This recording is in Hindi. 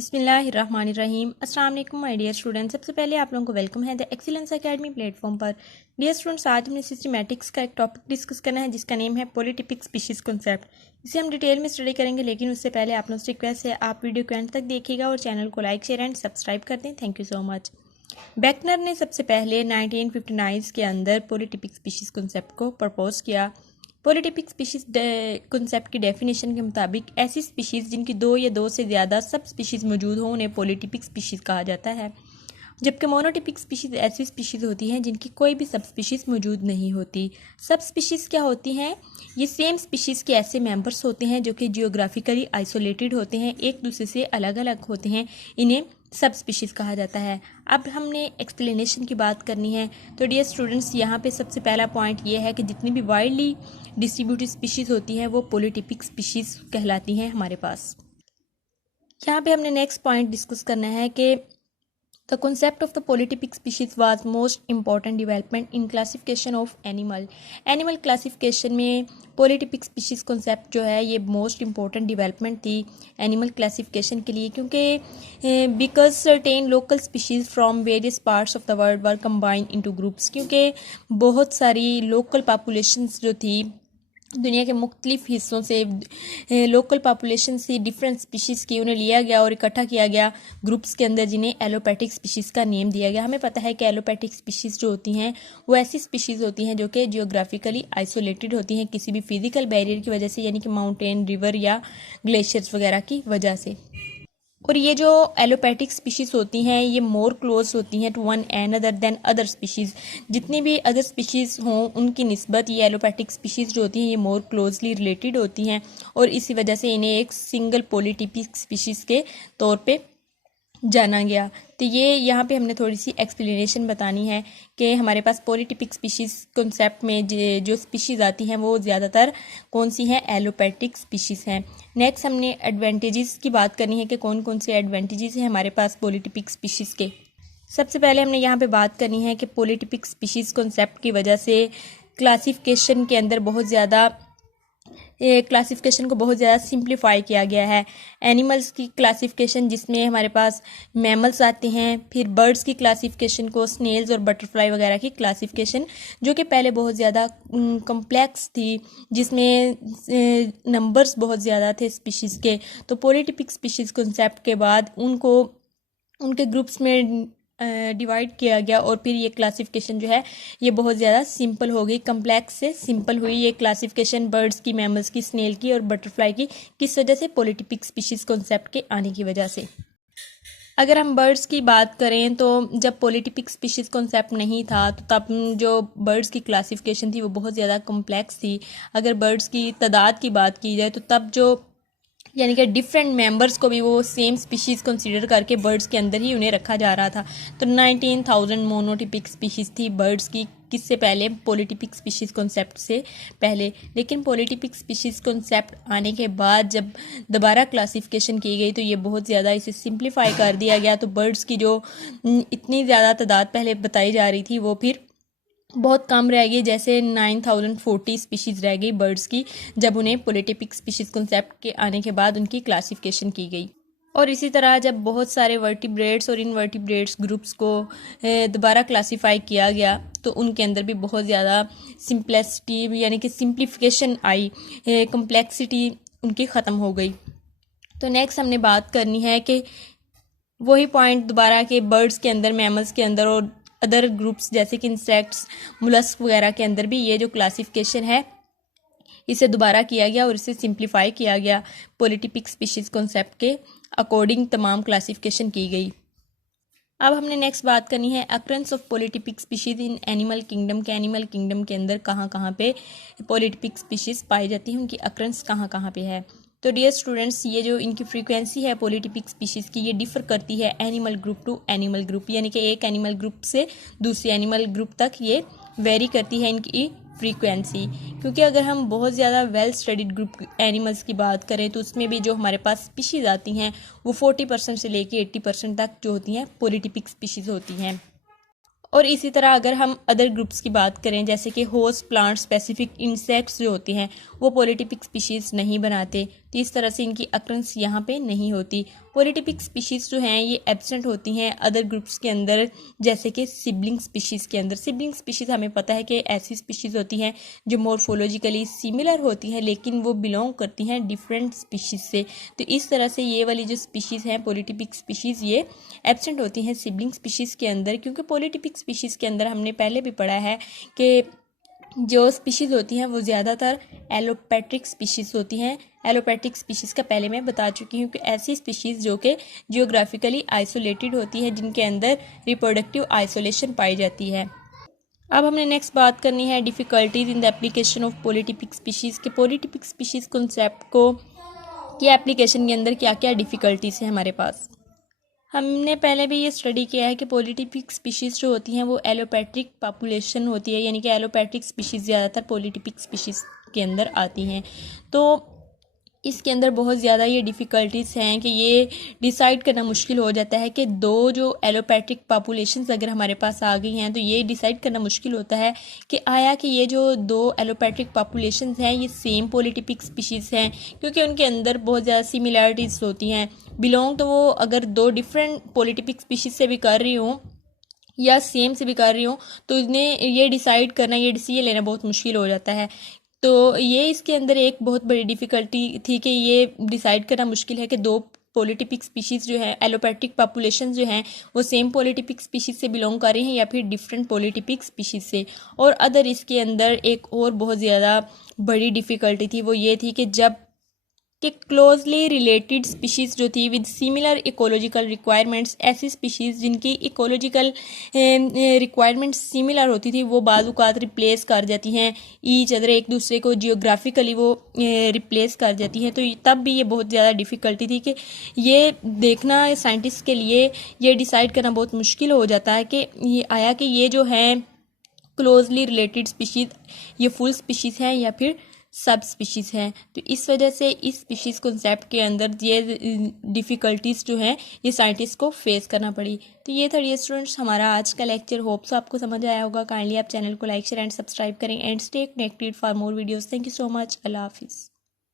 बिस्मिल्लाहिर्रहमानिर्रहीम। अस्सलाम वालेकुम माय डियर स्टूडेंट। सबसे पहले आप लोगों को वेलकम है द एक्सीलेंस एकेडमी प्लेटफॉर्म पर। डियर स्टूडेंट्स, आज हमने सिस्टमैटिक्स का एक टॉपिक डिस्कस करना है जिसका नेम है पॉलीटिपिक स्पीशीज़ कॉन्सेप्ट। इसे हम डिटेल में स्टडी करेंगे, लेकिन उससे पहले आप लोगों से रिक्वेस्ट है आप वीडियो को एंड तक देखिएगा और चैनल को लाइक शेयर एंड सब्सक्राइब कर दें। Thank you so much. बेकनर ने सबसे पहले 1959 के अंदर पॉलीटिपिक स्पीशीज़ कॉन्सेप्ट को प्रपोज किया। पॉलीटिपिक स्पीशीज कॉन्सेप्ट की डेफिनेशन के मुताबिक ऐसी स्पीशीज़ जिनकी दो या दो से ज़्यादा सब स्पीशीज़ मौजूद हों उन्हें पॉलीटिपिक स्पीशीज़ कहा जाता है, जबकि मोनोटिपिक स्पीशीज़ ऐसी स्पीशीज़ होती हैं जिनकी कोई भी सब स्पीशीज़ मौजूद नहीं होती। सब स्पीशीज़ क्या होती हैं? ये सेम स्पीशीज़ के ऐसे मेंबर्स होते हैं जो कि जियोग्राफिकली आइसोलेटेड होते हैं, एक दूसरे से अलग अलग होते हैं, इन्हें सब स्पीशीज़ कहा जाता है। अब हमने एक्सप्लेनेशन की बात करनी है। तो डियर स्टूडेंट्स, यहाँ पे सबसे पहला पॉइंट ये है कि जितनी भी वाइडली डिस्ट्रीब्यूटेड स्पीशीज़ होती हैं वो पॉलीटिपिक स्पीशीज़ कहलाती हैं हमारे पास। यहाँ पे हमने नेक्स्ट पॉइंट डिस्कस करना है कि The concept of the polytypic species was most important development in classification of animal. Animal classification में polytypic species concept जो है ये most important development थी animal classification के लिए, क्योंकि because certain local species from various parts of the world were combined into groups, क्योंकि बहुत सारी local populations जो थी दुनिया के मुख्तलिफ हिस्सों से, लोकल पॉपुलेशन से डिफरेंट स्पीशीज़ की उन्हें लिया गया और इकट्ठा किया गया ग्रुप्स के अंदर, जिन्हें एलोपैथिक स्पीशीज़ का नेम दिया गया। हमें पता है कि एलोपैथिक स्पीशीज़ जो होती हैं वो ऐसी स्पीशीज़ होती हैं जो कि जियोग्राफिकली आइसोलेटेड होती हैं किसी भी फिजिकल बैरियर की वजह से, यानी कि माउंटेन, रिवर या ग्लेशियर्स वगैरह की वजह से। और ये जो एलोपैथिक स्पीशीज़ होती हैं ये मोर क्लोज होती हैं to one and other than other species. जितनी भी अदर स्पीशीज़ हों उनकी निस्बत ये एलोपैथिक स्पीशीज़ जो होती हैं ये मोर क्लोजली रिलेटेड होती हैं, और इसी वजह से इन्हें एक सिंगल पॉलीटिपिक स्पीशीज़ के तौर पे जाना गया। तो ये यहाँ पे हमने थोड़ी सी एक्सप्लेनेशन बतानी है कि हमारे पास पॉलीटिपिक स्पीशीज़ कॉन्सेप्ट में जो स्पीशीज़ आती हैं वो ज़्यादातर कौन सी हैं? एलोपैथिक स्पीशीज़ हैं। नेक्स्ट हमने एडवांटेजेस की बात करनी है कि कौन कौन से एडवांटेजेस हैं हमारे पास पॉलीटिपिक स्पीशीज़ के। सबसे पहले हमने यहाँ पे बात करनी है कि पॉलीटिपिक स्पीशीज़ कॉन्सेप्ट की वजह से क्लासिफिकेशन के अंदर बहुत ज़्यादा क्लासिफिकेशन को बहुत ज़्यादा सिंप्लीफाई किया गया है। एनिमल्स की क्लासिफिकेशन जिसमें हमारे पास मैमल्स आते हैं, फिर बर्ड्स की क्लासिफिकेशन को, स्नेल्स और बटरफ्लाई वगैरह की क्लासिफिकेशन जो कि पहले बहुत ज़्यादा कम्प्लेक्स थी, जिसमें नंबर्स बहुत ज़्यादा थे स्पीशीज़ के। तो पॉलीटिपिक स्पीशीज़ कॉन्सेप्ट के बाद उनको उनके ग्रुप्स में डिवाइड किया गया और फिर ये क्लासिफिकेशन जो है ये बहुत ज़्यादा सिंपल हो गई, कम्प्लेक्स से सिंपल हुई ये क्लासिफिकेशन बर्ड्स की, मैमल्स की, स्नेल की और बटरफ्लाई की। किस वजह से? पॉलीटिपिक स्पीशीज़ कॉन्सेप्ट के आने की वजह से। अगर हम बर्ड्स की बात करें तो जब पॉलीटिपिक स्पीशीज़ कॉन्सेप्ट नहीं था तो तब जो बर्ड्स की क्लासिफिकेशन थी वो बहुत ज़्यादा कम्प्लेक्स थी। अगर बर्ड्स की तादाद की बात की जाए तो तब जो यानी कि डिफरेंट मेंबर्स को भी वो सेम स्पीशीज़ कंसीडर करके बर्ड्स के अंदर ही उन्हें रखा जा रहा था। तो 19,000 मोनोटिपिक स्पीशीज़ थी बर्ड्स की, किससे पहले? पॉलीटिपिक स्पीशीज़ कॉन्सेप्ट से पहले। लेकिन पॉलीटिपिक स्पीशीज़ कॉन्सेप्ट आने के बाद जब दोबारा क्लासिफिकेशन की गई तो ये बहुत ज़्यादा इसे सिंप्लीफाई कर दिया गया। तो बर्ड्स की जो इतनी ज़्यादा तादाद पहले बताई जा रही थी वो फिर बहुत कम रह गई, जैसे 9040 स्पीशीज़ रह गई बर्ड्स की जब उन्हें पॉलीटिपिक स्पीशीज़ कॉन्सेप्ट के आने के बाद उनकी क्लासिफिकेशन की गई। और इसी तरह जब बहुत सारे वर्टिब्रेट्स और इनवर्टिब्रेट्स ग्रुप्स को दोबारा क्लासीफाई किया गया तो उनके अंदर भी बहुत ज़्यादा सिंप्लिसिटी यानी कि सिंप्लीफिकेशन आई, कम्प्लेक्सिटी उनकी ख़त्म हो गई। तो नेक्स्ट हमने बात करनी है कि वही पॉइंट दोबारा के बर्ड्स के अंदर, मैमल्स के अंदर और अदर ग्रुप्स जैसे कि इंसेक्ट्स, मुलस्क वगैरह के अंदर भी ये जो क्लासिफिकेशन है इसे दोबारा किया गया और इसे सिंप्लीफाई किया गया। पॉलीटिपिक स्पीशीज़ कॉन्सेप्ट के अकॉर्डिंग तमाम क्लासिफिकेशन की गई। अब हमने नेक्स्ट बात करनी है occurrence of polytypic species in animal kingdom के। एनिमल किंगडम के अंदर कहाँ कहाँ पे पॉलीटिपिक स्पीशीज़ पाई जाती हैं, उनकी अक्ररेंस कहाँ कहाँ पे है। तो डियर स्टूडेंट्स, ये जो इनकी फ्रीक्वेंसी है पॉलीटिपिक स्पीशीज़ की ये डिफ़र करती है animal group to animal group, यानी कि एक एनिमल ग्रुप से दूसरे एनिमल ग्रुप तक ये वेरी करती है इनकी फ्रीक्वेंसी। क्योंकि अगर हम बहुत ज़्यादा वेल स्टडीड ग्रुप एनिमल्स की बात करें तो उसमें भी जो हमारे पास स्पीशीज़ आती हैं वो 40% से लेके 80% तक जो होती हैं पॉलीटिपिक स्पीशीज़ होती हैं। और इसी तरह अगर हम अदर ग्रुप्स की बात करें जैसे कि होस्ट प्लांट स्पेसिफिक इंसेक्ट्स जो होते हैं वो पॉलीटिपिक स्पीशीज़ नहीं बनाते, तो इस तरह से इनकी अक्ररेंस यहाँ पे नहीं होती। पॉलीटिपिक स्पीशीज़ जो हैं ये एब्सेंट होती हैं अदर ग्रुप्स के अंदर, जैसे कि सिबलिंग स्पीशीज़ के अंदर। सिबलिंग स्पीशीज़ हमें पता है कि ऐसी स्पीशीज़ होती हैं जो मॉर्फोलॉजिकली सिमिलर होती हैं लेकिन वो बिलोंग करती हैं डिफरेंट स्पीशीज़ से। तो इस तरह से ये वाली जो स्पीशीज़ हैं पॉलीटिपिक स्पीशीज़ ये एब्सेंट होती हैं सिबलिंग स्पीशीज़ के अंदर, क्योंकि पॉलीटिपिक स्पीशीज़ के अंदर हमने पहले भी पढ़ा है कि जो स्पीशीज़ होती हैं वो ज़्यादातर एलोपैट्रिक स्पीशीज़ होती हैं। एलोपैट्रिक स्पीशीज़ का पहले मैं बता चुकी हूँ कि ऐसी स्पीशीज़ जो कि जियोग्राफिकली आइसोलेटेड होती हैं, जिनके अंदर रिप्रोडक्टिव आइसोलेशन पाई जाती है। अब हमने नेक्स्ट बात करनी है difficulties in the application of polytypic species के पॉलीटिपिक स्पीशीज़ कॉन्सेप्ट को की एप्लीकेशन के अंदर क्या क्या डिफ़िकल्टीज़ हैं हमारे पास। हमने पहले भी ये स्टडी किया है कि पॉलीटिपिक स्पीशीज़ जो होती हैं वो एलोपैट्रिक पॉपुलेशन होती है, यानी कि एलोपैट्रिक स्पीशीज़ ज़्यादातर पॉलीटिपिक स्पीशीज़ के अंदर आती हैं। तो इसके अंदर बहुत ज़्यादा ये डिफ़िकल्टीज़ हैं कि ये डिसाइड करना मुश्किल हो जाता है कि दो जो एलोपैट्रिक पॉपुलेशंस अगर हमारे पास आ गई हैं तो ये डिसाइड करना मुश्किल होता है कि आया कि ये जो दो एलोपैट्रिक पॉपुलेशंस हैं ये सेम पॉलीटिपिक स्पीशीज़ हैं, क्योंकि उनके अंदर बहुत ज़्यादा सिमिलैरिटीज़ होती हैं। बिलोंग तो वो अगर दो डिफरेंट पॉलीटिपिक स्पीशीज़ से भी कर रही हूँ या सेम से भी कर रही हूँ तो इन्हें ये डिसाइड करना, ये डिसीजन लेना बहुत मुश्किल हो जाता है। तो ये इसके अंदर एक बहुत बड़ी डिफ़िकल्टी थी कि ये डिसाइड करना मुश्किल है कि दो पॉलीटिपिक स्पीशीज़ जो है एलोपैट्रिक पॉपुलेशन जो हैं वो सेम पॉलीटिपिक स्पीशीज़ से बिलोंग कर रही हैं या फिर डिफरेंट पॉलीटिपिक स्पीशीज़ से। और अदर इसके अंदर एक और बहुत ज़्यादा बड़ी डिफ़िकल्टी थी, वो ये थी कि जब कि क्लोजली रिलेटेड स्पीशीज़ जो थी विद सिमिलर इकोलॉजिकल रिक्वायरमेंट्स, ऐसी स्पीशीज़ जिनकी इकोलॉजिकल रिक्वायरमेंट्स सिमिलर होती थी वो बाज़-औक़ात रिप्लेस कर जाती हैं ईच अदर, एक दूसरे को जियोग्राफिकली वो रिप्लेस कर जाती हैं। तो तब भी ये बहुत ज़्यादा डिफ़िकल्टी थी कि ये देखना साइंटिस्ट के लिए ये डिसाइड करना बहुत मुश्किल हो जाता है कि ये आया कि ये जो है क्लोजली रिलेटेड स्पीशीज़ ये फुल स्पीशीज़ हैं या फिर सब स्पीशीज़ हैं। तो इस वजह से इस स्पीशीज़ कॉन्सेप्ट के अंदर ये डिफ़िकल्टीज़ जो हैं ये साइंटिस्ट को फेस करना पड़ी। तो ये था डियर स्टूडेंट्स हमारा आज का लेक्चर। होप्स आपको समझ आया होगा। काइंडली आप चैनल को लाइक शेयर एंड सब्सक्राइब करें and stay connected for more videos. Thank you so much. अल्लाह हाफिज़।